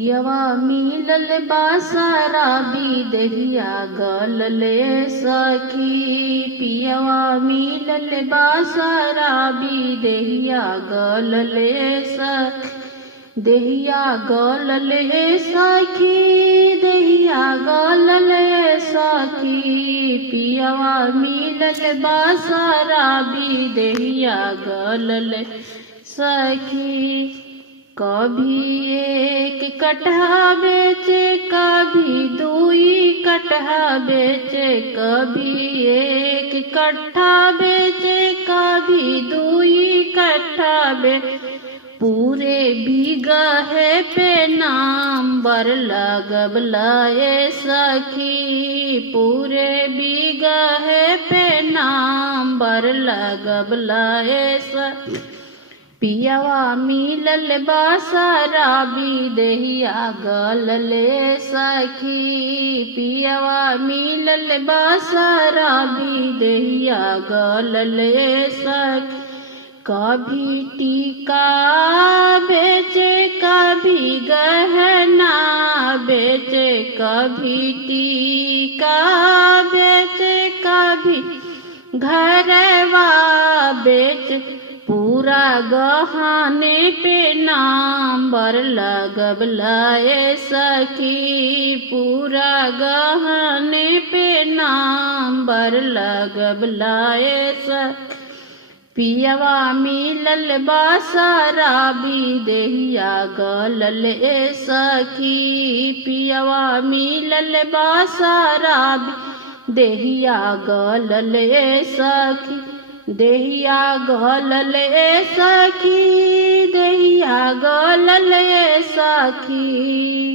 पियवा मिलल बासारा बिदहिया गलले सखी। पियवा मिलल बासारा बिदहिया गलले सखी। देहिया गलले सखी, देहिया गलले सखी। पियवा मिलल बासारा बिदहिया गलले सखी। कभी एक कट्ठा बेचे, कभी दुई कट्ठा बेचे। कभी एक कट्ठा बेचे, कभी दुई कट्ठा बेचे। पूरे बीघे पे नाम्बर लगबलाए सखी। पूरे बीघे पे नाम्बर लगबलाए सखी। पियवा मिलल बासारा बिदहिया गलले सखी। पियवा मिलल बासारा बिदहिया गलले सखी। कभी टीका बेचे, कभी गहना बेचे। कभी टीका बेचे, कभी घरवा बेचे। पूरा गहने पे नाम्बर लगबलाए सखी। पूरा गहने पे नाम्बर लगबलाए सखी। पियवा मिलल बासारा बिदहिया गलले सखी। पियवा मिलल बासारा बिदहिया गलले सखी। देहिया गलले सखी, देहिया गलले सखी।